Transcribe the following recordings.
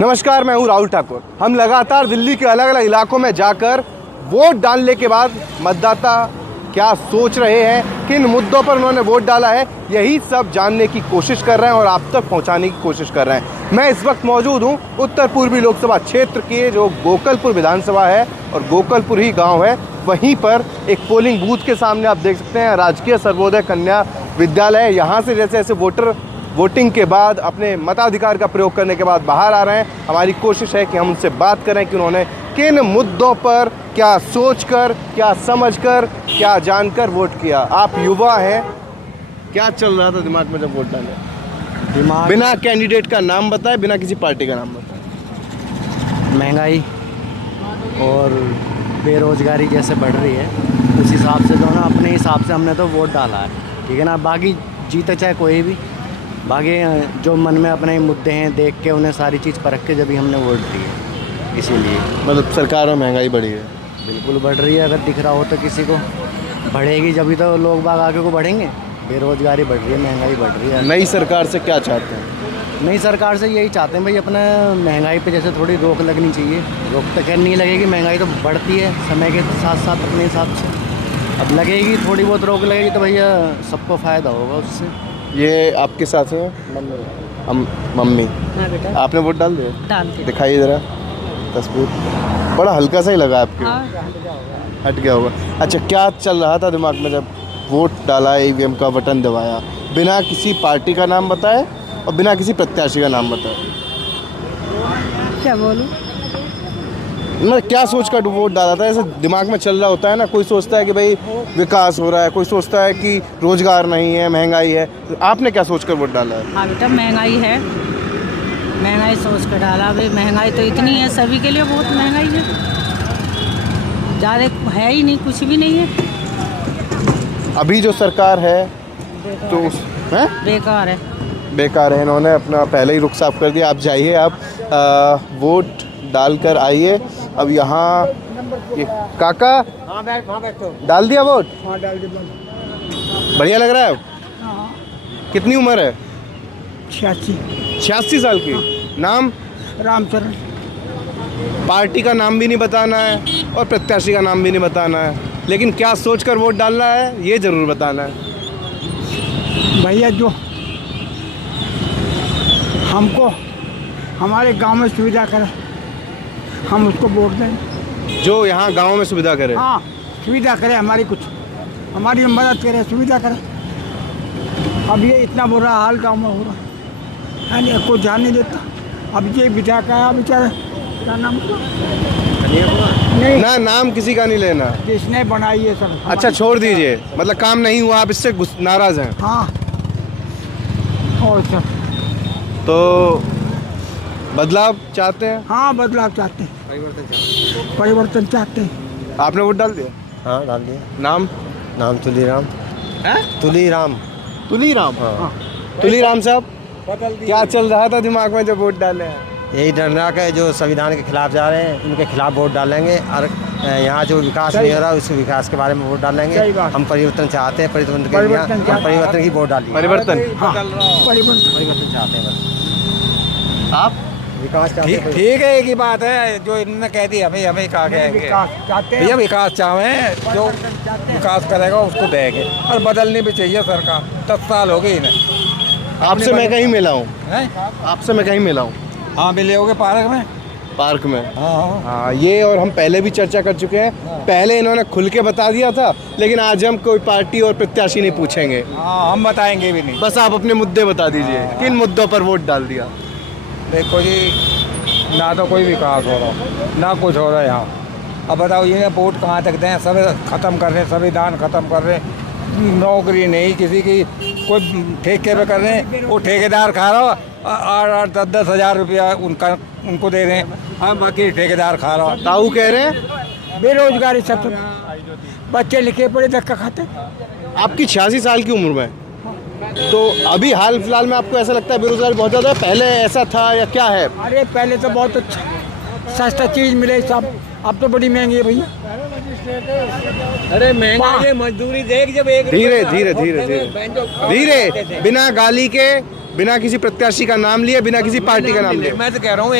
नमस्कार, मैं हूं राहुल ठाकुर। हम लगातार दिल्ली के अलग अलग इलाकों में जाकर वोट डालने के बाद मतदाता क्या सोच रहे हैं, किन मुद्दों पर उन्होंने वोट डाला है, यही सब जानने की कोशिश कर रहे हैं और आप तक पहुंचाने की कोशिश कर रहे हैं। मैं इस वक्त मौजूद हूं उत्तर पूर्वी लोकसभा क्षेत्र के जो गोकलपुर विधानसभा है और गोकलपुर ही गाँव है, वहीं पर एक पोलिंग बूथ के सामने आप देख सकते हैं राजकीय सर्वोदय कन्या विद्यालय। यहाँ से जैसे जैसे वोटर वोटिंग के बाद अपने मताधिकार का प्रयोग करने के बाद बाहर आ रहे हैं, हमारी कोशिश है कि हम उनसे बात करें कि उन्होंने किन मुद्दों पर क्या सोचकर, क्या समझकर, क्या जानकर वोट किया। आप युवा हैं, क्या चल रहा था दिमाग में जब वोट डाले? बिना कैंडिडेट का नाम बताए, बिना किसी पार्टी का नाम बताए। महंगाई और बेरोजगारी जैसे बढ़ रही है, उस हिसाब से जो ना अपने हिसाब से हमने तो वोट डाला है, ठीक है ना। बाकी जीते चाहे कोई भी, बाकी जो मन में अपने मुद्दे हैं देख के उन्हें सारी चीज़ परख के जब भी हमने वोट दी है। इसीलिए मतलब सरकार में महंगाई बढ़ी है? बिल्कुल बढ़ रही है। अगर दिख रहा हो तो किसी को, बढ़ेगी जब भी तो लोग बाग आगे को बढ़ेंगे। बेरोजगारी बढ़ रही है, महंगाई बढ़ रही है। नई सरकार से क्या चाहते हैं? नई सरकार से यही चाहते हैं भाई, अपना महंगाई पे जैसे थोड़ी रोक लगनी चाहिए। रोक तो खैर नहीं लगेगी, महंगाई तो बढ़ती है समय के साथ साथ अपने हिसाब से। अब लगेगी, थोड़ी बहुत रोक लगेगी तो भैया सबको फ़ायदा होगा उससे। ये आपके साथ हैं? मम्मी। हाँ बेटा, आपने वोट डाल दिया? डाल दिया। दिखाइए ज़रा तस्वीर। बड़ा हल्का सा ही लगा आपके। हाँ, हट गया होगा। अच्छा, क्या चल रहा था दिमाग में जब वोट डाला, ईवीएम का बटन दबाया, बिना किसी पार्टी का नाम बताए और बिना किसी प्रत्याशी का नाम बताए? क्या बोलूं? मतलब क्या सोच कर वोट डाला था? ऐसे दिमाग में चल रहा होता है ना, कोई सोचता है कि भाई विकास हो रहा है, कोई सोचता है कि रोजगार नहीं है, महंगाई है। आपने क्या सोच कर वोट डाला है? हाँ बेटा, महंगाई है, महंगाई सोच कर डाला। भाई महंगाई तो इतनी है, सभी के लिए बहुत महंगाई है, ज़्यादा है ही नहीं, कुछ भी नहीं है। अभी जो सरकार है तो उस बेकार है। बेकार है। इन्होंने अपना पहले ही रुख साफ कर दिया। आप जाइए, आप वोट डालकर आइए। अब यहाँ ये काका, हाँ बैठो। डाल दिया वोट? हाँ डाल दिया। बढ़िया लग रहा है? हाँ, कितनी उम्र है? 86 साल की। नाम? रामचरण। पार्टी का नाम भी नहीं बताना है और प्रत्याशी का नाम भी नहीं बताना है, लेकिन क्या सोचकर वोट डालना है ये जरूर बताना है। भैया जो हमको हमारे गांव में सुविधा करे, हम उसको वोट दें। जो यहाँ गांव में सुविधा करे। हाँ, सुविधा करे, हमारी कुछ, हमारी मदद करे, सुविधा करे। अब ये इतना बुरा हाल गांव में हो रहा है, नहीं कोई ध्यान नहीं देता। अब ये विधायक आया बेचारा, क्या नाम? नहीं ना, नाम किसी का नहीं लेना। जिसने बनाई है सब। अच्छा, छोड़ दीजिए, मतलब काम नहीं हुआ, आप इससे नाराज हैं? हाँ, और सब तो बदलाव चाहते हैं? हाँ, बदलाव चाहते हैं, परिवर्तन चाहते हैं। आपने वोट डाल दिया? हाँ डाल दिया। नाम? नाम तुलीराम। तुलीराम। तुलीराम। हाँ। तुलीराम साहब, क्या चल रहा था दिमाग में जब वोट डाले हैं? यही डरना के जो संविधान के खिलाफ जा रहे हैं उनके खिलाफ वोट डालेंगे, और यहाँ जो विकास नहीं हो रहा उस विकास के बारे में वोट डालेंगे। हम परिवर्तन चाहते हैं, परिवर्तन के लिए हम परिवर्तन की वोट डालिए। परिवर्तन? परिवर्तन चाहते हैं बस। आप? विकास चाहते हैं। ठीक है, एक ही बात है जो इन्होंने कह दी, हमें कहा कहेंगे भैया विकास चाहें, जो विकास करेगा उसको देंगे, और बदलनी भी चाहिए सरकार। 10 साल हो गए इन्हें। आपसे मैं कहीं मिला हूँ? हैं? आपसे मैं कहीं मिला हूँ? हाँ, मिले होगे पार्क में। पार्क में? हाँ हाँ, ये और हम पहले भी चर्चा कर चुके हैं। पहले इन्होंने खुल के बता दिया था, लेकिन आज हम कोई पार्टी और प्रत्याशी नहीं पूछेंगे। हाँ, हम बताएंगे भी नहीं। बस आप अपने मुद्दे बता दीजिए, किन मुद्दों पर वोट डाल दिया? देखो जी, ना तो कोई विकास हो रहा, ना कुछ हो रहा है यहाँ। अब बताओ ये वोट कहाँ तक दें? सब ख़त्म कर रहे हैं, संविधान ख़त्म कर रहे हैं, नौकरी नहीं किसी की, कोई ठेके पे कर रहे हैं, वो ठेकेदार खा रहा, 8-10 हज़ार रुपया उनको दे रहे हैं, हम बाकी ठेकेदार खा रहा। ताऊ कह रहे हैं बेरोजगारी सब, बच्चे लिखे पढ़े धक्का खाते। आपकी 86 साल की उम्र में, तो अभी हाल फिलहाल में आपको ऐसा लगता है बेरोजगारी बहुत ज़्यादा है? पहले ऐसा था या क्या है? अरे पहले तो बहुत अच्छा सस्ता चीज़ मिले सब, अब तो बड़ी महंगी है भैया। अरे महंगाई, मजदूरी देख, जब एक धीरे धीरे धीरे धीरे धीरे, बिना गाली के, बिना किसी प्रत्याशी का नाम लिए, बिना किसी पार्टी का नाम लिए। मैं तो कह रहा हूँ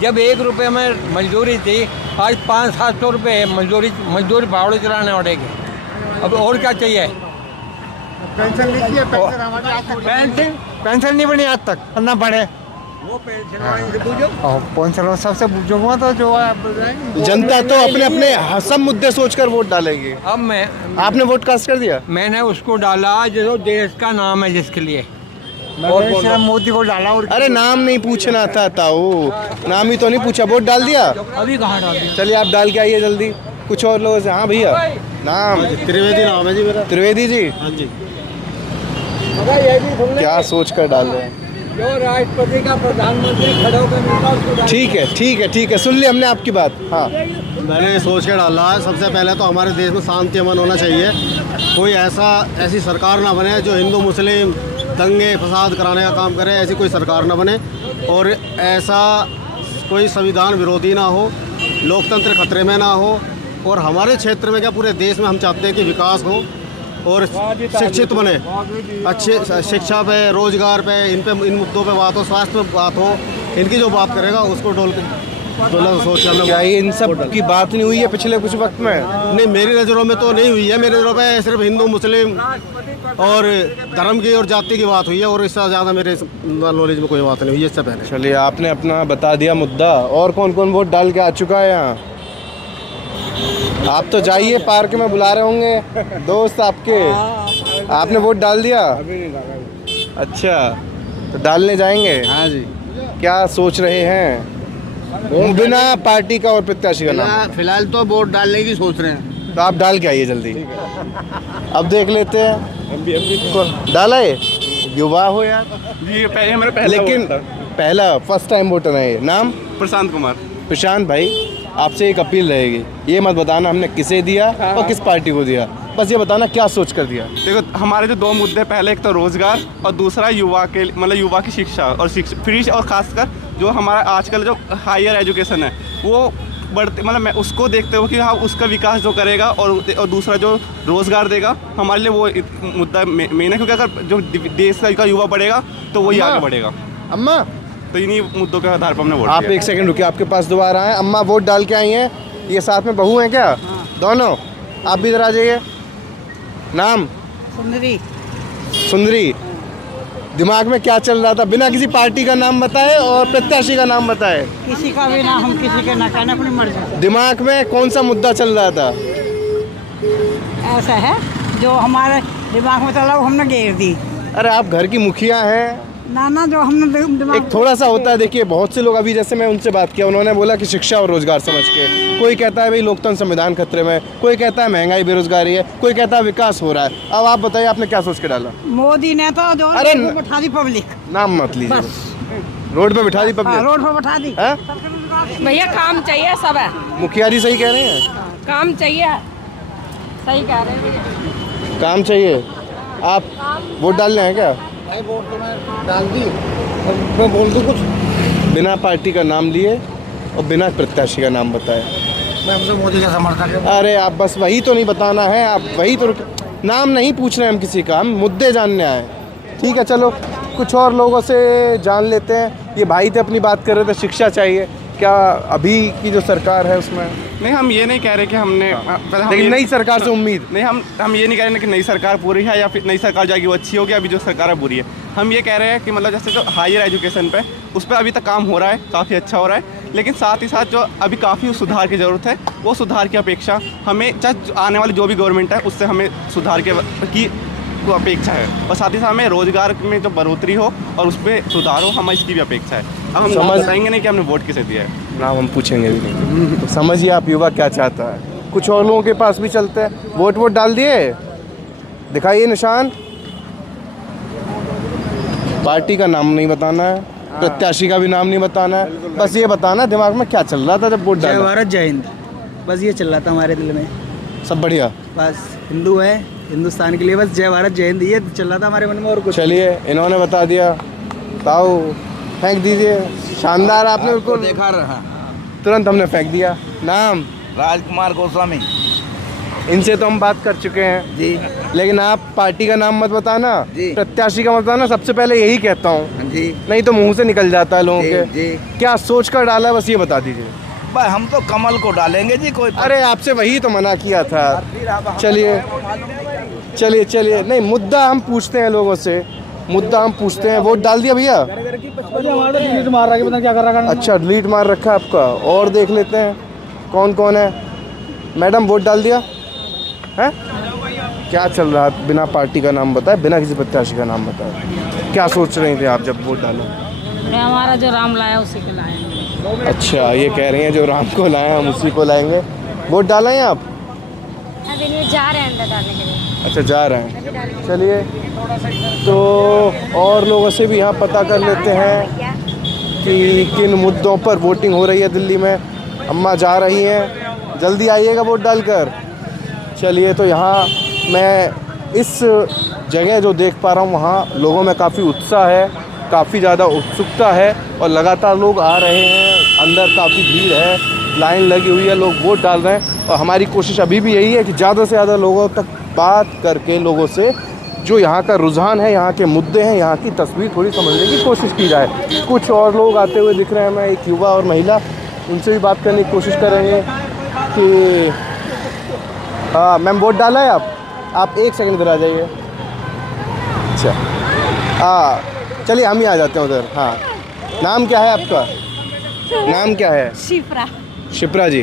जब 1 रुपये में मजदूरी थी, आज 500-700 रुपये मजदूरी भावड़े चलाने वाले के। अब और क्या चाहिए? पेंशन नहीं बनी आज तक, ना बढ़े। वो पेंशन सबसे जो हुआ तो जो जनता तो अपने अपने सब मुद्दे सोचकर वोट डालेगी। अब आपने वोट कास्ट कर दिया? मैंने उसको डाला जो देश का नाम है जिसके लिए, और मोदी को डाला। और अरे नाम नहीं पूछना था ताऊ, नाम ही तो नहीं पूछा, वोट डाल दिया? अभी कहाँ डाल दिया? चलिए आप डाल के आइए जल्दी, कुछ और लोगों से। हाँ भैया, नाम त्रिवेदी नाम है जी मेरा। त्रिवेदी जी, हाँ जी। क्या सोच कर डाल रहे हैं? जो राष्ट्रपति का प्रधानमंत्री खड़ा होकर मिलता है उसको डाल। ठीक है, सुन ली हमने आपकी बात। हाँ, मैंने ये सोच के डाला है, सबसे पहले तो हमारे देश में शांति अमन होना चाहिए। कोई ऐसी सरकार ना बने जो हिंदू मुस्लिम दंगे फसाद कराने का काम करे, ऐसी कोई सरकार ना बने। और ऐसा कोई संविधान विरोधी ना हो, लोकतंत्र खतरे में ना हो। और हमारे क्षेत्र में क्या पूरे देश में हम चाहते हैं कि विकास हो और शिक्षित बने, अच्छे शिक्षा पे, रोजगार पे, इन मुद्दों पे बात हो, स्वास्थ्य पे बात हो। इनकी जो बात करेगा उसको सोच क्या ये इन सब की बात नहीं हुई है पिछले कुछ वक्त में? नहीं, मेरी नज़रों में तो नहीं हुई है। मेरी नज़रों में सिर्फ हिंदू मुस्लिम और धर्म की और जाति की बात हुई है, और इससे ज़्यादा मेरे नॉलेज में कोई बात नहीं हुई है इससे पहले। चलिए, आपने अपना बता दिया मुद्दा। और कौन कौन वोट डाल के आ चुका है यहाँ? आप तो जाइए, पार्क में बुला रहे होंगे दोस्त आपके। आपने वोट डाल दिया? अभी नहीं डाला। अच्छा, तो डालने जाएंगे? हाँ जी। क्या सोच रहे हैं? बिना पार्टी का और प्रत्याशी का नाम। फिलहाल तो वोट डालने की सोच रहे हैं। तो आप डाल के आइए जल्दी। अब देख लेते हैं। डाला है? युवा हो यार जी, पहले लेकिन पहला फर्स्ट टाइम वोटर है ये। नाम? प्रशांत कुमार। प्रशांत भाई, आपसे एक अपील रहेगी, ये मत बताना हमने किसे दिया और किस पार्टी को दिया, बस ये बताना क्या सोच कर दिया। देखो, हमारे जो 2 मुद्दे, पहले एक तो रोजगार और दूसरा युवा के मतलब युवा की शिक्षा और फ्री, और खासकर जो हमारा आजकल जो हायर एजुकेशन है वो बढ़ते, मतलब मैं उसको देखते हुए कि हाँ उसका विकास जो करेगा और दूसरा जो रोजगार देगा हमारे लिए, वो मुद्दा मेन है। क्योंकि अगर जो देश का युवा बढ़ेगा तो वही आगे बढ़ेगा। अम्मा, तो इन्हीं मुद्दों के आधार पर हमने वोट आप दिया। एक सेकंड रुकिए, आपके पास दोबारा आए। अम्मा वोट डाल के आई हैं, ये साथ में बहू हैं क्या? दोनों? आप भी इधर आ जाइए। नाम? सुंदरी। सुंदरी, दिमाग में क्या चल रहा था? बिना किसी पार्टी का नाम बताए और प्रत्याशी का नाम बताए। किसी का भी ना, हम किसी के ना कहना, अपनी मर्जी। दिमाग में कौन सा मुद्दा चल रहा था? ऐसा है जो हमारे दिमाग में चला वो हमने घेर दी। अरे आप घर की मुखिया हैं, ना जो हमने दिमाग एक थोड़ा सा होता है। देखिए, बहुत से लोग, अभी जैसे मैं उनसे बात किया, उन्होंने बोला कि शिक्षा और रोजगार समझ के। कोई कहता है भाई लोकतंत्र संविधान खतरे में, कोई कहता है महंगाई बेरोजगारी है, कोई कहता है विकास हो रहा है। अब आप बताइए, आपने क्या सोच के डाला? मोदी ने तो जो अरे बैठा दी पब्लिक, नाम मत लीजिए, रोड पे बिठा दी पब्लिक। रोड पर बैठा दी। भैया काम चाहिए सब है, मुखिया जी सही कह रहे हैं, काम चाहिए, सही कह रहे हैं। काम चाहिए। आप वोट डालने हैं क्या? वोट तो मैं डाल दी, मैं बोल दूँ कुछ? बिना पार्टी का नाम लिए और बिना प्रत्याशी का नाम बताए। मैं हमसे मोदी का समर्थक है। अरे आप बस वही तो नहीं बताना है, आप वही तो नाम नहीं पूछ रहे हम किसी का, हम मुद्दे जानने आए। ठीक है, चलो कुछ और लोगों से जान लेते हैं। ये भाई थे, अपनी बात कर रहे थे, शिक्षा चाहिए। क्या अभी की जो सरकार है उसमें? नहीं, हम ये नहीं कह रहे कि हमने लेकिन नई सरकार से उम्मीद नहीं, हम ये नहीं कह रहे कि नई सरकार पूरी है या फिर नई सरकार जाएगी वो अच्छी होगी, अभी जो सरकार है बुरी है। हम ये कह रहे हैं कि मतलब जैसे जो हायर एजुकेशन पे, उस पर अभी तक काम हो रहा है, काफ़ी अच्छा हो रहा है। लेकिन साथ ही साथ जो अभी काफ़ी सुधार की ज़रूरत है, वो सुधार की अपेक्षा हमें, चाहे आने वाली जो भी गवर्नमेंट है उससे हमें सुधार की अपेक्षा है। और साथ ही साथ हमें रोजगार में जो बढ़ोतरी हो और उस पर सुधार हो, हमें इसकी भी अपेक्षा है। अब हम समझेंगे नहीं कि हमने वोट किसे दिया है, नाम हम पूछेंगे भी नहीं। तो समझिए आप युवा क्या चाहता है। कुछ और लोगों के पास भी चलते हैं। वोट डाल दिए? दिखाइए निशान। पार्टी का नाम नहीं बताना है, प्रत्याशी का भी नाम नहीं बताना है, बस ये बताना दिमाग में क्या चल रहा था जब वोट डाला। जय भारत जय हिंद, बस ये चल रहा था हमारे दिल में। सब बढ़िया, बस हिंदू है, हिंदुस्तान के लिए बस जय भारत जय हिंद ये चल रहा था हमारे मन में, और कुछ। चलिए, इन्होंने बता दिया। ताऊ फेंक दीजिए। शानदार, आपने बिल्कुल देखा रहा। तुरंत हमने फेंक दिया। नाम? राजकुमार गोस्वामी। इनसे तो हम बात कर चुके हैं जी लेकिन आप पार्टी का नाम मत बताना, जी। प्रत्याशी का मत बताना, सबसे पहले यही कहता हूँ, जी नहीं तो मुंह से निकल जाता है लोगों जी, के। जी। क्या सोच कर डाला है बस ये बता दीजिए। भाई हम तो कमल को डालेंगे जी, कोई अरे आपसे वही तो मना किया था। चलिए चलिए चलिए, नहीं मुद्दा हम पूछते हैं लोगों से, मुद्दा हम पूछते हैं। वोट डाल दिया भैया? अच्छा डिलीट मार रखा है आपका। और देख लेते हैं कौन कौन है। मैडम वोट डाल दिया है? क्या चल रहा है? बिना पार्टी का नाम बताए, बिना किसी प्रत्याशी का नाम बताए, क्या सोच रहे थे आप जब वोट डाला? मैं हमारा जो राम लाया उसी को लाएंगे। अच्छा ये कह रही हैं जो राम को लाए हम उसी को लाएंगे। वोट डाला है आप? अभी नहीं जा रहे हैं अंदर डालने के लिए। अच्छा जा रहे हैं, चलिए। तो और लोगों से भी यहाँ पता कर लेते हैं कि किन मुद्दों पर वोटिंग हो रही है दिल्ली में। अम्मा जा रही हैं, जल्दी आइएगा वोट डालकर। चलिए, तो यहाँ मैं इस जगह जो देख पा रहा हूँ वहाँ लोगों में काफ़ी उत्साह है, काफ़ी ज़्यादा उत्सुकता है और लगातार लोग आ रहे हैं। अंदर काफ़ी भीड़ है, लाइन लगी हुई है, लोग वोट डाल रहे हैं। और हमारी कोशिश अभी भी यही है कि ज़्यादा से ज़्यादा लोगों तक बात करके लोगों से जो यहाँ का रुझान है, यहाँ के मुद्दे हैं, यहाँ की तस्वीर थोड़ी समझने की कोशिश की जाए। कुछ और लोग आते हुए दिख रहे हैं हमें, एक युवा और महिला, उनसे भी बात करने की कोशिश करेंगे कि हाँ मैम वोट डाला है आप एक सेकंड इधर आ जाइए। अच्छा हाँ चलिए हम ही आ जाते हैं उधर। हाँ नाम क्या है आपका? नाम क्या है? शिप्रा। शिप्रा जी,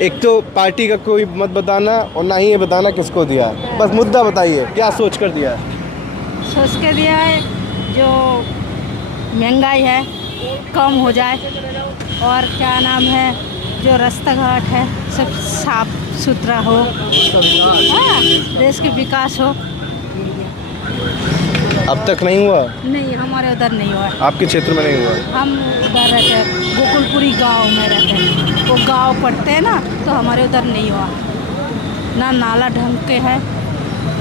एक तो पार्टी का कोई मत बताना और ना ही ये बताना किसको दिया, बस मुद्दा बताइए, क्या सोच कर दिया? सोच के दिया है जो महंगाई है कम हो जाए और क्या नाम है जो रास्ता घाट है सब साफ सुथरा हो, हाँ, देश के विकास हो। अब तक नहीं हुआ? नहीं हमारे उधर नहीं हुआ। आपके क्षेत्र में नहीं हुआ? हम उधर रहते हैं गोकुलपुरी गांव में रहते हैं, वो गांव पड़ते हैं ना, तो हमारे उधर नहीं हुआ। ना नाला ढंग के है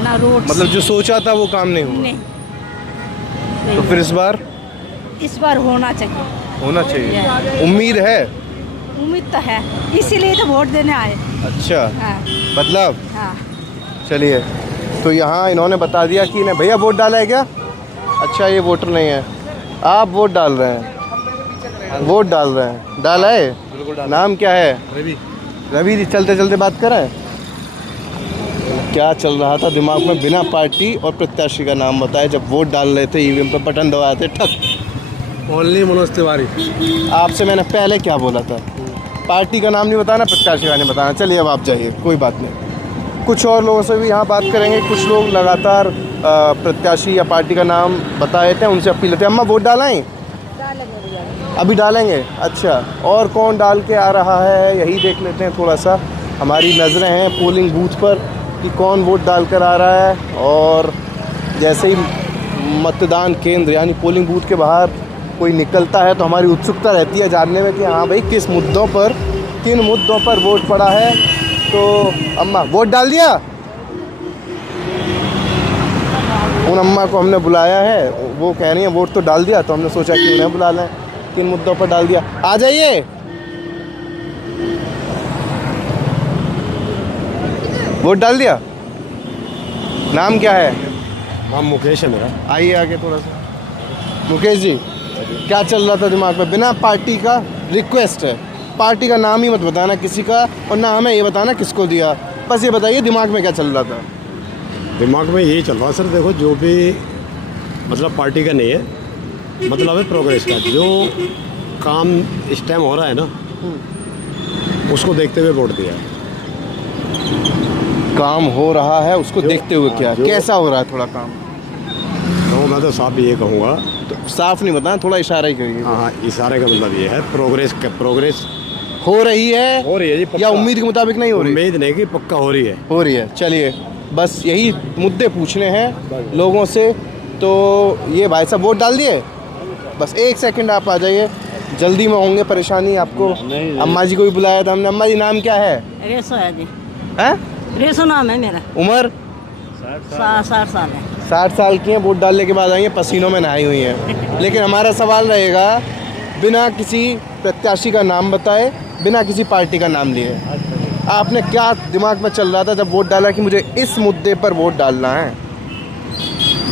ना रोड। मतलब जो सोचा था वो काम नहीं हुआ? नहीं, तो फिर इस बार होना चाहिए। होना चाहिए, उम्मीद है? उम्मीद तो है, इसीलिए तो वोट देने आए। अच्छा हाँ मतलब हाँ। चलिए, तो यहाँ इन्होंने बता दिया कि नहीं भैया वोट डाला है क्या? अच्छा ये वोटर नहीं है, आप वोट डाल रहे हैं? वोट डाल रहे हैं, डाला है? नाम क्या है? रवि। रवि जी चलते चलते बात करें, क्या चल रहा था दिमाग में? बिना पार्टी और प्रत्याशी का नाम बताए जब वोट डाल रहे थे, ईवीएम पर बटन दबाए थे, ठक। ओनली मनोज तिवारी। आपसे मैंने पहले क्या बोला था? पार्टी का नाम नहीं बताना, प्रत्याशी का नहीं बताना। चलिए अब आप जाइए, कोई बात नहीं। कुछ और लोगों से भी यहाँ बात करेंगे। कुछ लोग लगातार प्रत्याशी या पार्टी का नाम बताए थे, उनसे अपील लेते हैं। अम्मा वोट डालें? अभी डालेंगे? अच्छा, और कौन डाल के आ रहा है यही देख लेते हैं थोड़ा सा। हमारी नज़रें हैं पोलिंग बूथ पर कि कौन वोट डाल कर आ रहा है। और जैसे ही मतदान केंद्र यानी पोलिंग बूथ के बाहर कोई निकलता है तो हमारी उत्सुकता रहती है जानने में कि हाँ भाई किस मुद्दों पर, किन मुद्दों पर वोट पड़ा है। तो अम्मा वोट डाल दिया? उन अम्मा को हमने बुलाया है, वो कह रही हैं वोट तो डाल दिया, तो हमने सोचा कि उन्हें बुला लें। किन मुद्दों पर डाल दिया? आ जाइए। वोट डाल दिया? नाम क्या है? नाम मुकेश है मेरा। आइए आगे थोड़ा सा। मुकेश जी, क्या चल रहा था दिमाग में? बिना पार्टी का रिक्वेस्ट है, पार्टी का नाम ही मत बताना किसी का, और ना हमें ये बताना किसको दिया। बस ये बताइए दिमाग में क्या चल रहा था? दिमाग में यही चल रहा है सर, देखो जो भी मतलब पार्टी का नहीं है, मतलब है प्रोग्रेस का। जो काम इस टाइम हो रहा है ना, उसको देखते हुए वोट दिया। काम हो रहा है उसको देखते हुए क्या? कैसा हो रहा है थोड़ा काम? तो मैं तो साफ ये कहूँगा, तो साफ नहीं बताना, थोड़ा इशारा ही करिए। हाँ इशारे का मतलब ये है प्रोग्रेस हो रही है जी, या उम्मीद के मुताबिक नहीं हो रही? उम्मीद नहीं कि पक्का हो रही है। हो रही है। चलिए बस यही मुद्दे पूछने हैं लोगों से। तो ये भाई साहब वोट डाल दिए? बस एक सेकंड आप आ जाइए, जल्दी में होंगे, परेशानी आपको। अम्मा जी को भी बुलाया था हमने। अम्मा जी नाम क्या है? रेसो है जी। हैं? रेसो नाम है मेरा। उम्र? 60 साल है। 60 साल की हैं, वोट डालने के बाद आई हैं, पसीनों में नहाई हुई हैं। लेकिन हमारा सवाल रहेगा, बिना किसी प्रत्याशी का नाम बताए, बिना किसी पार्टी का नाम लिए आपने क्या दिमाग में चल रहा था जब वोट डाला कि मुझे इस मुद्दे पर वोट डालना है?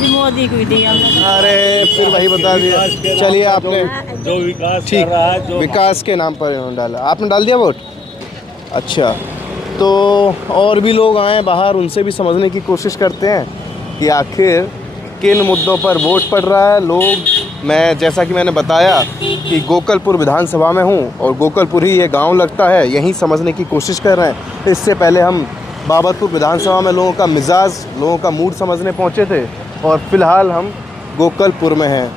मोदी को दिया हमने। अरे फिर वही बता दिया। चलिए आपने जो विकास ठीक कर रहा है, जो विकास के नाम पर इन्होंने डाला, आपने डाल दिया वोट? अच्छा, तो और भी लोग आए बाहर, उनसे भी समझने की कोशिश करते हैं कि आखिर किन मुद्दों पर वोट पड़ रहा है। लोग, मैं जैसा कि मैंने बताया कि गोकलपुर विधानसभा में हूँ और गोकलपुर ही ये गांव लगता है, यहीं समझने की कोशिश कर रहे हैं। इससे पहले हम बाबतपुर विधानसभा में लोगों का मिजाज, लोगों का मूड समझने पहुँचे थे और फिलहाल हम गोकलपुर में हैं।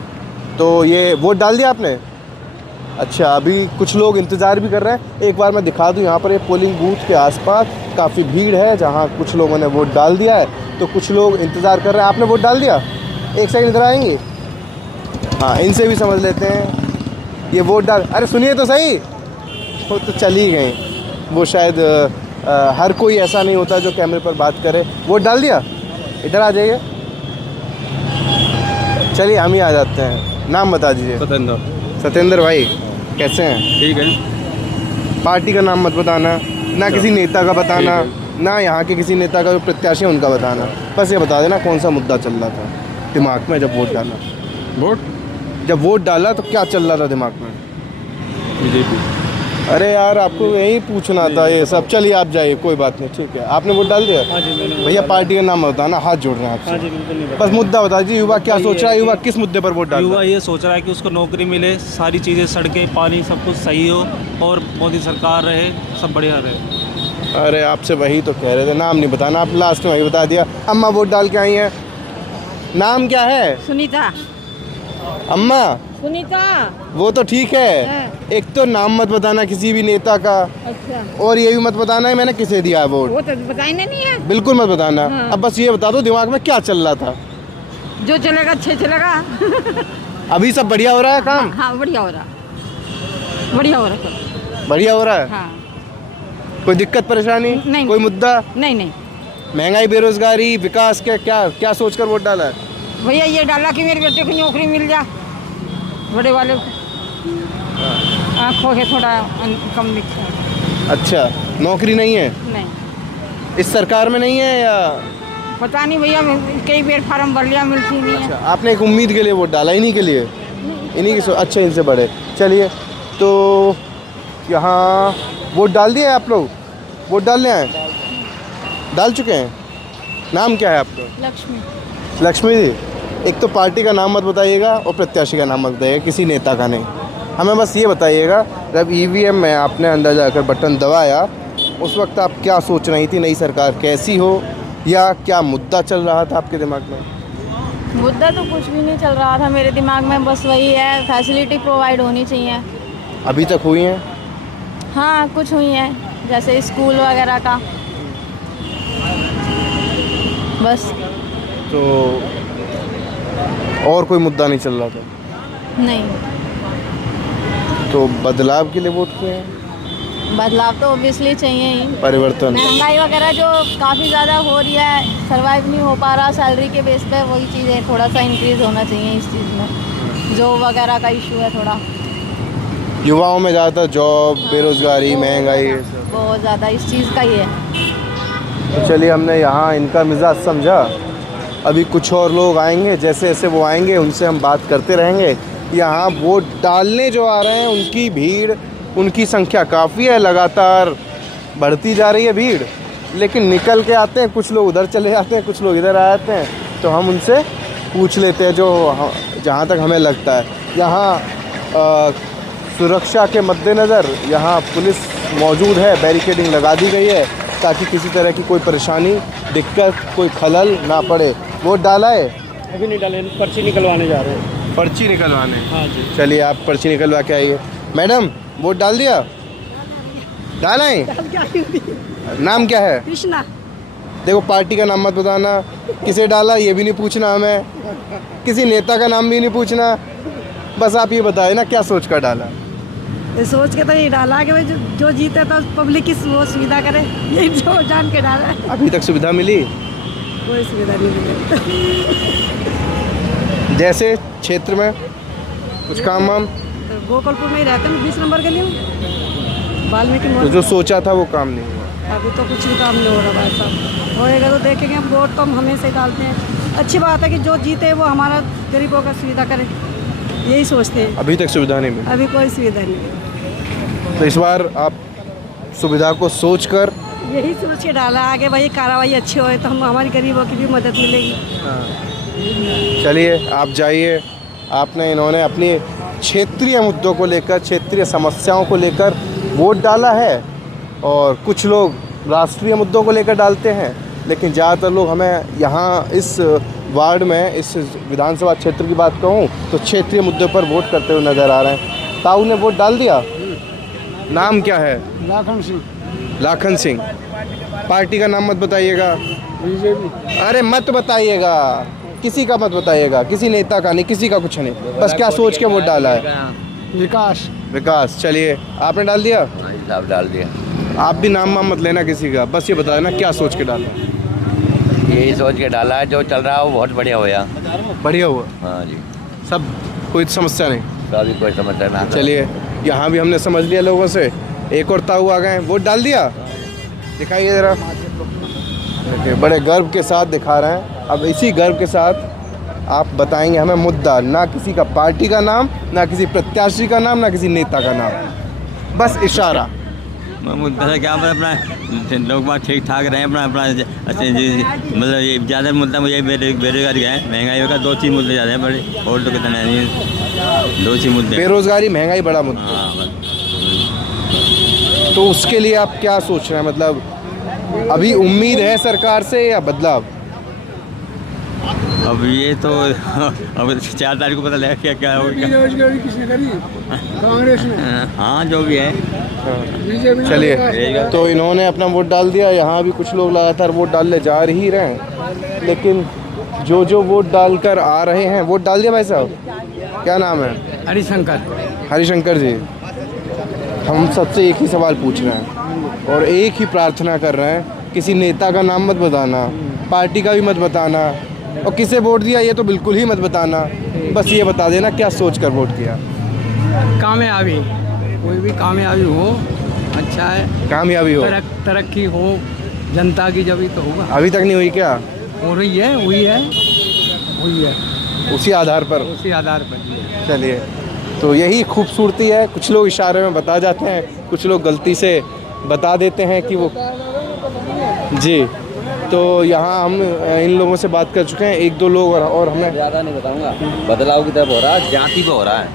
तो ये वोट डाल दिया आपने? अच्छा, अभी कुछ लोग इंतज़ार भी कर रहे हैं। एक बार मैं दिखा दूं, यहाँ पर ये पोलिंग बूथ के आसपास काफ़ी भीड़ है, जहाँ कुछ लोगों ने वोट डाल दिया है, तो कुछ लोग इंतज़ार कर रहे हैं। आपने वोट डाल दिया? एक सेकंड इधर आएंगे, हाँ, इनसे भी समझ लेते हैं। ये वोट डाल, अरे सुनिए तो सही, वो तो चली गई, वो शायद हर कोई ऐसा नहीं होता जो कैमरे पर बात करे। वोट डाल दिया? इधर आ जाइए। चलिए हम ही आ जाते हैं। नाम बता दीजिए। सतेंद्र। सतेंद्र भाई, कैसे हैं? ठीक है। पार्टी का नाम मत बताना, ना किसी नेता का बताना, ना यहाँ के किसी नेता का जो प्रत्याशी है उनका बताना। बस ये बता देना कौन सा मुद्दा चल रहा था दिमाग में जब वोट डाला। जब वोट डाला तो क्या चल रहा था दिमाग में? बीजेपी। अरे यार, आपको यही पूछना था ये सब। चलिए आप जाइए, कोई बात नहीं, ठीक है। आपने वोट डाल दिया? भैया पार्टी का नाम बताना, हाथ जोड़ रहे हैं आपसे। बस मुद्दा बता दीजिए, युवा क्या सोच रहा है? युवा किस मुद्दे पर वोट डाल रहा युवा ये सोच रहा है कि उसको नौकरी मिले, सारी चीज़ें, सड़कें, पानी, सब कुछ सही हो और मोदी सरकार रहे, सब बढ़िया रहे। है? अरे आपसे वही तो कह रहे थे, नाम नहीं बताना, आप लास्ट में वही बता दिया। अम्मा वोट डाल के आई हैं, नाम क्या है? सुनीता। अम्मा सुनीता। वो तो ठीक है, एक तो नाम मत बताना किसी भी नेता का, अच्छा, और ये भी मत बताना है मैंने किसे दिया है वोट। वो तो बताइए नहीं है। बिल्कुल मत बताना। अब बस ये बता दो दिमाग में क्या चल रहा था। जो चलेगा अच्छे चलेगा। अभी सब बढ़िया हो रहा है काम? हाँ, बढ़िया हो रहा, बढ़िया हो रहा सब। बढ़िया हो रहा है? हाँ। कोई दिक्कत परेशानी? नहीं। कोई मुद्दा? नहीं। महंगाई, बेरोजगारी, विकास के क्या क्या सोचकर वोट डाला है? भैया ये डाला कि मेरे बेटे को नौकरी मिल जाए, बड़े वाले को आँखों के थोड़ा कम दिखता है। अच्छा, नौकरी नहीं है? नहीं, इस सरकार में नहीं है या? पता नहीं भैया, कई बार फार्म भर लिया, मिलती नहीं है। अच्छा, आपने एक उम्मीद के लिए वोट डाला, इन्हीं के लिए? इन्हीं की अच्छा, इनसे बड़े। चलिए, तो यहाँ वोट डाल दिए आप लोग? वोट डालने आए? डाल चुके हैं? नाम क्या है आपका? लक्ष्मी। लक्ष्मी जी, एक तो पार्टी का नाम मत बताइएगा और प्रत्याशी का नाम मत बताइएगा, किसी नेता का नहीं। हमें बस ये बताइएगा, जब ईवीएम में आपने अंदर जाकर बटन दबाया, उस वक्त आप क्या सोच रही थी? नई सरकार कैसी हो, या क्या मुद्दा चल रहा था आपके दिमाग में? मुद्दा तो कुछ भी नहीं चल रहा था मेरे दिमाग में, बस वही है, फैसिलिटी प्रोवाइड होनी चाहिए। अभी तक हुई हैं? हाँ, कुछ हुई है, जैसे स्कूल वगैरह का, बस। तो और कोई मुद्दा नहीं चल रहा था? नहीं, तो बदलाव के लिए वोट किए हैं? बदलाव तो ऑब्वियसली चाहिए ही। परिवर्तन। महंगाई वगैरह जो काफ़ी ज़्यादा हो रही है, सर्वाइव नहीं हो पा रहा सैलरी के बेस पे, वही चीज़ें थोड़ा सा इंक्रीज़ होना चाहिए इस चीज़ में। जॉब वगैरह का इशू है थोड़ा, युवाओं में ज़्यादा जॉब, बेरोजगारी, महंगाई, ये सब बहुत ज़्यादा इस चीज़ का ही है। तो चलिए, हमने यहाँ इनका मिजाज समझा। अभी कुछ और लोग आएंगे, जैसे जैसे वो आएंगे उनसे हम बात करते रहेंगे। यहाँ वोट डालने जो आ रहे हैं उनकी भीड़, उनकी संख्या काफ़ी है, लगातार बढ़ती जा रही है भीड़, लेकिन निकल के आते हैं, कुछ लोग उधर चले जाते हैं, कुछ लोग इधर आ जाते हैं। तो हम उनसे पूछ लेते हैं, जो जहाँ तक हमें लगता है। यहाँ सुरक्षा के मद्देनज़र यहाँ पुलिस मौजूद है, बैरिकेडिंग लगा दी गई है ताकि किसी तरह की कोई परेशानी, दिक्कत, कोई खलल ना पड़े। वोट डाला है? अभी नहीं डाले, पर्ची निकलवाने जा रहे हैं। पर्ची निकलवाने? हाँ जी। चलिए, आप पर्ची निकलवा के आइए। मैडम, वोट डाल दिया? डाला है? नाम क्या है? कृष्णा। देखो, पार्टी का नाम मत बताना, किसे डाला ये भी नहीं पूछना हमें, किसी नेता का नाम भी नहीं पूछना, बस आप ये बताए ना क्या सोच कर डाला। सोच के तो ये डाला कि भाई जो जीते तो पब्लिक की वो सुविधा करे, यही जो जान के डाला है। अभी तक सुविधा मिली? कोई सुविधा नहीं मिली। जैसे क्षेत्र में कुछ काम वाम? तो गोकलपुर में ही रहते हैं, 20 नंबर के लिए वाल्मीकि तो मोड़। जो सोचा था वो काम नहीं हुआ? अभी तो कुछ भी काम नहीं हो रहा भाई साहब। होएगा तो देखेंगे, वोट तो हम हमेशा ही डालते हैं। अच्छी बात है कि जो जीते वो हमारा गरीबों का सुविधा करे, यही सोचते हैं। अभी तक सुविधा नहीं मिली, अभी कोई सुविधा नहीं है। तो इस बार आप सुविधा को सोचकर यही सोच के डाला आगे भाई कार्रवाई अच्छी होए तो हम हमारी गरीबों की भी मदद मिलेगी। चलिए आप जाइए। आपने इन्होंने अपनी क्षेत्रीय मुद्दों को लेकर, क्षेत्रीय समस्याओं को लेकर वोट डाला है, और कुछ लोग राष्ट्रीय मुद्दों को लेकर डालते हैं, लेकिन ज़्यादातर लोग हमें यहाँ इस वार्ड में, इस विधानसभा क्षेत्र की बात कहूँ तो क्षेत्रीय मुद्दों पर वोट करते हुए नज़र आ रहे हैं। ताऊ ने वोट डाल दिया? नाम क्या है? लाखन सिंह। लाखन सिंह। पार्टी का नाम मत बताइएगा। बीजेपी। अरे मत बताइएगा, किसी का मत बताइएगा, किसी नेता का नहीं, किसी का कुछ नहीं, बस क्या सोच के वोट डाला है? विकास। विकास। चलिए आपने डाल दिया? साहब डाल दिया। आप भी नाम वाम मत लेना किसी का, बस ये बता देना क्या सोच के डाला। यही सोच के डाला है, जो चल रहा है वो बहुत बढ़िया होया। बढ़िया हुआ? हाँ जी, सब कोई समस्या नहीं? अभी कोई समस्या ना। चलिए यहाँ भी हमने समझ लिया लोगों से। एक और ताऊ आ गए, वोट डाल दिया? दिखाइए ज़रा। देखिए बड़े गर्व के साथ दिखा रहे हैं। अब इसी गर्व के साथ आप बताएंगे हमें मुद्दा, ना किसी का पार्टी का नाम, ना किसी प्रत्याशी का नाम, ना किसी नेता का नाम, बस इशारा। मुद्दा है क्या, अपना लोग बात ठीक ठाक रहे, अपना अपना मतलब ये ज़्यादा मुद्दा मुझे बेरोजगारी है, महंगाई का, दो चीज़ मुद्दे ज़्यादा हैं बड़े, और तो कितना नहीं, दो चीज़ मुद्दे। बेरोजगारी, महंगाई बड़ा मुद्दा। हाँ, तो उसके लिए आप क्या सोच रहे हैं? मतलब अभी उम्मीद है सरकार से या बदलाव? अब ये तो अब 4 तारीख को पता लगेगा क्या क्या होगा। बेरोजगारी किसने करी? कांग्रेस ने। हाँ जो भी है। चलिए तो इन्होंने अपना वोट डाल दिया। यहाँ भी कुछ लोग लगातार वोट डालने जा ही रहे हैं, लेकिन जो वोट डालकर आ रहे हैं, वोट डाल दिया भाई साहब? क्या नाम है? हरिशंकर। हरिशंकर जी, हम सबसे एक ही सवाल पूछ रहे हैं और एक ही प्रार्थना कर रहे हैं, किसी नेता का नाम मत बताना, पार्टी का भी मत बताना, और किसे वोट दिया ये तो बिल्कुल ही मत बताना, बस ये बता देना क्या सोच कर वोट किया। कामयाबी, कोई भी कामयाबी हो अच्छा है, कामयाबी हो, तरक्की हो जनता की, जब ही तो होगा। अभी तक नहीं हुई क्या? हो रही है, हुई है, हुई है, उसी आधार पर। उसी आधार पर। चलिए तो यही खूबसूरती है। कुछ लोग इशारे में बता जाते हैं, कुछ लोग गलती से बता देते हैं कि वो जी। तो यहाँ हम इन लोगों से बात कर चुके हैं, एक दो लोग और हमें ज़्यादा नहीं बताऊंगा। बदलाव की तरफ हो रहा है, जाति पे हो रहा है,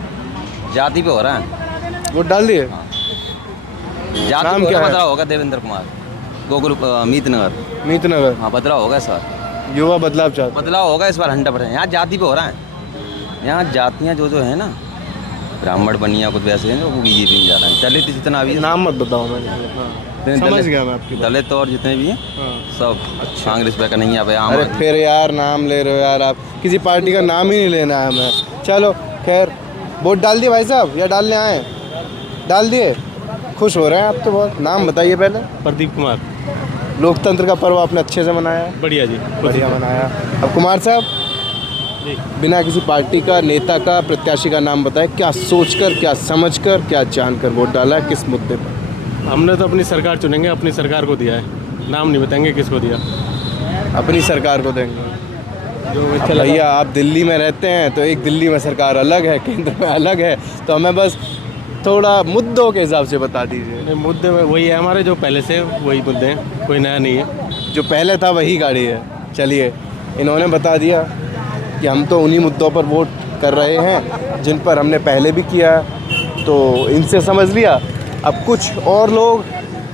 जाति पे हो रहा है। वोट डाल दिए? नाम क्या है? बदलाव होगा देवेंद्र कुमार, गोकुल मीतनगर। मीतनगर। हाँ बदलाव होगा इस बार, युवा बदलाव चाहते। बदलाव होगा इस बार 100%। यहाँ जाति पे हो रहा है, यहाँ जातियाँ जो है ना, ब्राह्मण बनिया कुछ वैसे हैं, वो बीजेपी में जा रहा है। दलित जितना भी है, नाम मत बताओ, मैं समझ गया मैं आपकी बात। दलित और जितने भी हैं सब कांग्रेस पे का नहीं है। अरे फिर यार नाम ले रहे हो यार आप, किसी पार्टी का नाम ही नहीं लेना है हमें। चलो खैर, वोट डाल दिए भाई साहब या डालने आए? डाल दिए? खुश हो रहे हैं आप तो बहुत। नाम बताइए पहले। प्रदीप कुमार। लोकतंत्र का पर्व आपने अच्छे से मनाया? बढ़िया जी, बढ़िया मनाया। अब कुमार साहब, बिना किसी पार्टी का, नेता का, प्रत्याशी का नाम बताएं, क्या सोचकर, क्या समझकर, क्या जानकर वोट डाला है, किस मुद्दे पर? हमने तो अपनी सरकार चुनेंगे, अपनी सरकार को दिया है, नाम नहीं बताएंगे किसको दिया। अपनी सरकार को देंगे। अब भैया आप दिल्ली में रहते हैं तो एक दिल्ली में सरकार अलग है, केंद्र में अलग है, तो हमें बस थोड़ा मुद्दों के हिसाब से बता दीजिए। मुद्दे वही है हमारे, जो पहले से वही मुद्दे हैं, कोई नया नहीं है। जो पहले था वही गाड़ी है। चलिए इन्होंने बता दिया कि हम तो उन्हीं मुद्दों पर वोट कर रहे हैं जिन पर हमने पहले भी किया, तो इनसे समझ लिया। अब कुछ और लोग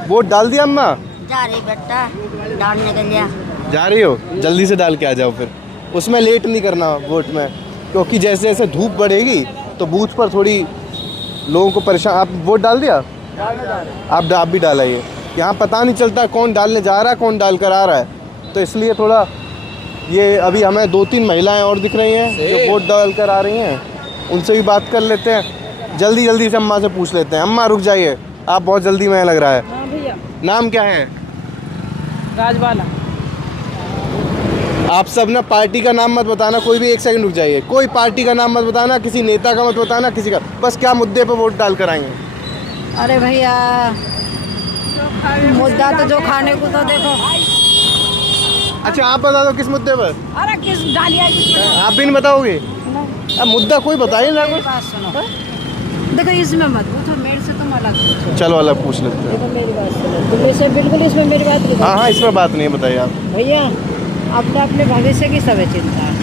वोट डाल दिया। अम्मा जा रही बेटा डालने के लिए। जा रही हो? जल्दी से डाल के आ जाओ, फिर उसमें लेट नहीं करना वोट में, क्योंकि जैसे जैसे धूप बढ़ेगी तो बूथ पर थोड़ी लोगों को परेशान। आप वोट डाल दिया? आप भी डालिए। यहाँ पता नहीं चलता कौन डालने जा रहा है, कौन डाल कर आ रहा है, तो इसलिए थोड़ा ये अभी हमें 2-3 महिलाएं और दिख रही हैं जो वोट डाल कर आ रही हैं, उनसे भी बात कर लेते हैं। जल्दी से अम्मा से पूछ लेते हैं। अम्मा रुक जाइए, आप बहुत जल्दी में लग रहा है। हाँ भैया। नाम क्या है? राजबाला। आप सब ना पार्टी का नाम मत बताना, कोई भी, एक सेकंड रुक जाइए। कोई पार्टी का नाम मत बताना, किसी नेता का मत बताना, किसी का, बस क्या मुद्दे पर वोट डाल कर आएंगे? अरे भैया मुद्दा तो जो खाने को तो देखो। अच्छा आप बता दो किस मुद्दे पर? अरे किस डालिया आप भी नहीं बताओगे? अब मुद्दा कोई बताइए ना कुछ। बात सुनो, देखो इसमें मत पूछो, मेरे से तुम अलग पूछो। चलो अलग पूछ लेते हैं। देखो मेरी बात सुनो, तुम इसे बिल्कुल इसमें मेरी बात नहीं। हाँ हाँ इसमें बात नहीं है, बताइए आप। भैया अपने अपने भविष्य की सब चिंता है।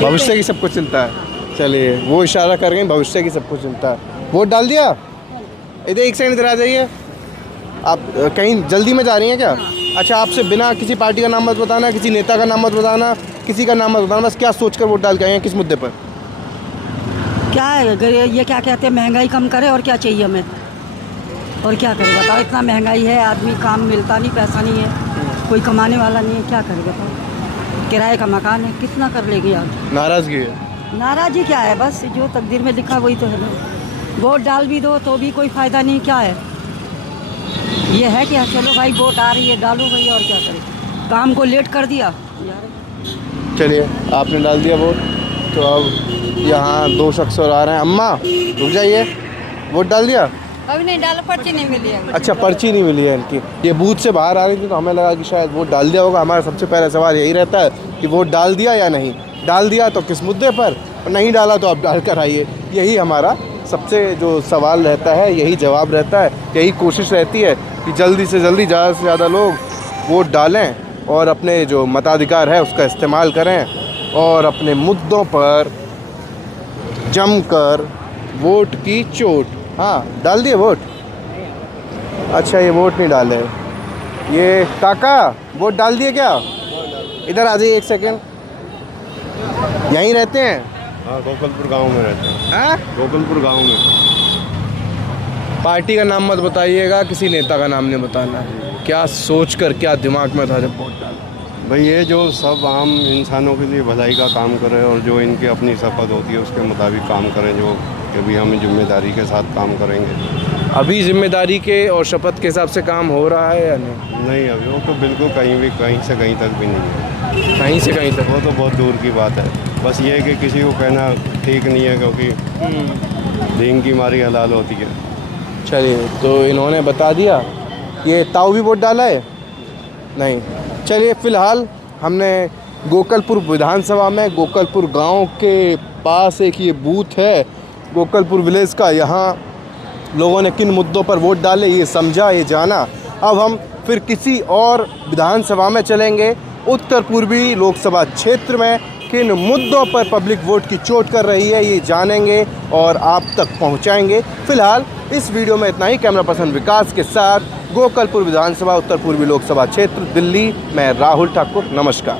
भविष्य की सबको चिंता है। चलिए वो इशारा कर गए, भविष्य की सबको चिंता है। वोट डाल दिया? इधर एक सेकंड इधर आ जाइए। आप कहीं जल्दी में जा रही हैं क्या? अच्छा आपसे बिना किसी पार्टी का नाम मत बताना, किसी नेता का नाम मत बताना, किसी का नाम मत बताना, बस क्या सोचकर वोट डाल के आए हैं, किस मुद्दे पर? क्या है ये क्या कहते हैं, महंगाई कम करे और क्या चाहिए हमें, और क्या करे बताओ। इतना महंगाई है, आदमी काम मिलता नहीं, पैसा नहीं है, कोई कमाने वाला नहीं है, क्या करे बताओ। किराए का मकान है, कितना कर लेगी आप? नाराज़गी है? नाराज़गी क्या है, बस जो तकदीर में लिखा वही तो है ना। वोट डाल भी दो तो भी कोई फ़ायदा नहीं, क्या है ये है क्या, चलो भाई वोट आ रही है डालो भाई, और क्या करें, काम को लेट कर दिया। चलिए आपने डाल दिया वोट, तो अब यहाँ दो शख्स और आ रहे हैं। अम्मा रुक जाइए, वोट डाल दिया? अभी नहीं डाला, पर्ची नहीं मिली है। अच्छा पर्ची नहीं मिली है इनकी। ये बूथ से बाहर आ रही थी तो हमें लगा कि शायद वोट डाल दिया होगा। हमारा सबसे पहला सवाल यही रहता है कि वोट डाल दिया या नहीं, डाल दिया तो किस मुद्दे पर, और नहीं डाला तो आप डाल कर आइए। यही हमारा सबसे जो सवाल रहता है, यही जवाब रहता है, यही कोशिश रहती है कि जल्दी से जल्दी ज़्यादा से ज़्यादा लोग वोट डालें और अपने जो मताधिकार है उसका इस्तेमाल करें और अपने मुद्दों पर जमकर वोट की चोट। हाँ डाल दिए वोट? अच्छा ये वोट नहीं डाले। ये काका वोट डाल दिए क्या? इधर आ जाइए एक सेकेंड। यहीं रहते हैं? हाँ गोकुलपुर गांव में रहते हैं। हाँ गोकुलपुर गांव में। पार्टी का नाम मत बताइएगा, किसी नेता का नाम नहीं बताना। क्या सोचकर, क्या दिमाग में था जब वोट डाला? भाई ये जो सब आम इंसानों के लिए भलाई का काम करें और जो इनकी अपनी शपथ होती है उसके मुताबिक काम करें, जो कि भी हम जिम्मेदारी के साथ काम करेंगे। अभी जिम्मेदारी के और शपथ के हिसाब से काम हो रहा है या नहीं? नहीं अभी वो तो बिल्कुल कहीं से कहीं तक भी नहीं है। कहीं से कहीं तक? वो तो बहुत दूर की बात है। बस ये है कि किसी को कहना ठीक नहीं है, क्योंकि दीन की मारी हलाल होती है। चलिए तो इन्होंने बता दिया। ये ताऊ भी वोट डाला है? नहीं। चलिए फ़िलहाल हमने गोकलपुर विधानसभा में गोकलपुर गांव के पास एक ये बूथ है गोकलपुर विलेज का, यहाँ लोगों ने किन मुद्दों पर वोट डाले ये समझा, ये जाना। अब हम फिर किसी और विधानसभा में चलेंगे, उत्तर पूर्वी लोकसभा क्षेत्र में किन मुद्दों पर पब्लिक वोट की चोट कर रही है ये जानेंगे और आप तक पहुंचाएंगे। फिलहाल इस वीडियो में इतना ही। कैमरा पर्सन विकास के साथ गोकलपुर विधानसभा उत्तर पूर्वी लोकसभा क्षेत्र दिल्ली, मैं राहुल ठाकुर, नमस्कार।